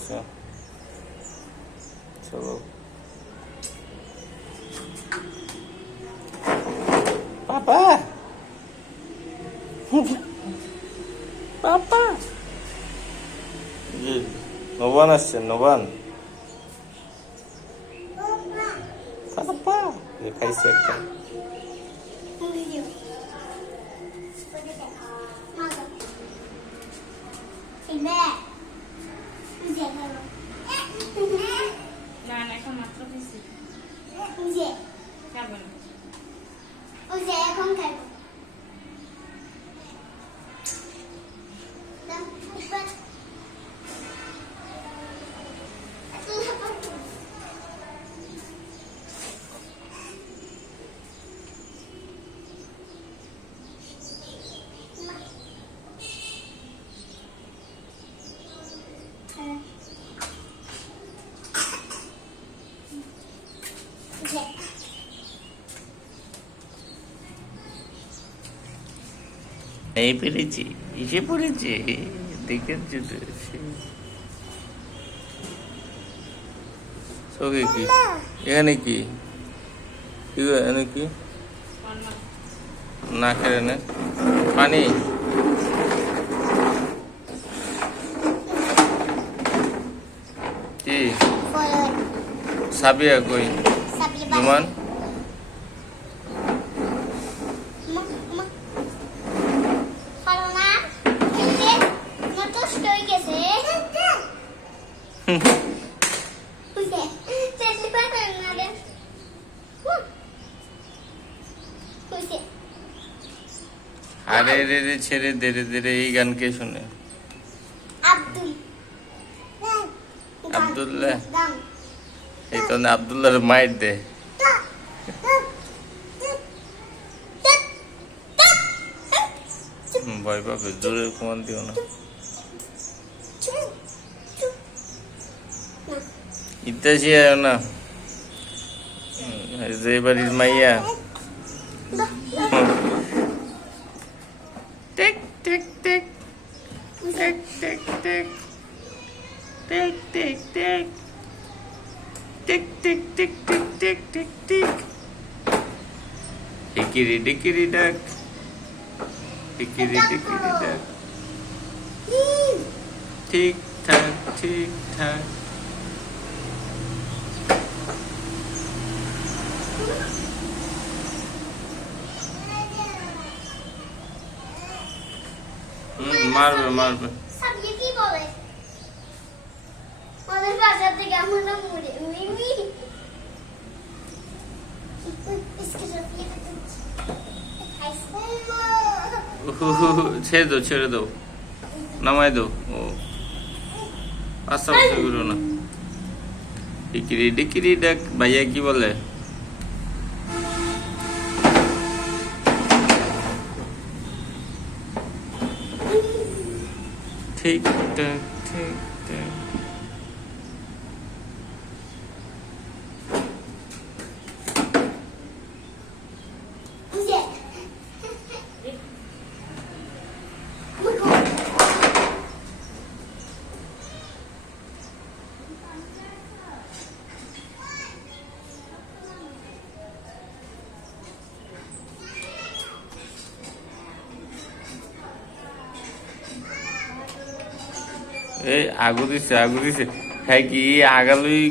করতেছে। চলো পাপা পাপা, নবান আসছে, নবান পাপা খাইছে একটা। এই পেরেছি, এসে পড়েছে, দেখেছি তো। সঙ্গে কি এখানে কি এখানে কি না খেলে না পানি কি সাবিয়া কই জুমান আরে রে রে ছেড়ে ধীরে ধীরে, এই গান কে শুনে? আব্দুল্লাহ, এই তো আব্দুল্লাহর মায়ের দে। ভয় পাবে, জোরে কমান দিও না। ইত্যাসি না যে বাড়ির মাইয়া। টেক টেক টেক টেক টেক টেক টেক টেক টেক টেক টেক টেক টেক টেক টেক টেক ডিকিরি ডিকিরি ডাক, ডিকিরি ডিকিরি ডাক, ঠিক ঠাক ঠিক ঠাক। মারবে মারবে। কি বলে ওদের বাসার থেকে আমার নাম মুড়ে মিমি ছেড়ে দাও ছেড়ে দাও, নামাই দাও। ও আচ্ছা আচ্ছা করো না। ডিকিরি ডিকিরি ডাক, ভাইয়া কি বলে? ঠিক ঠাক ঠিক ঠাক। এই আগু দিছে হ্যাঁ কি আগালুই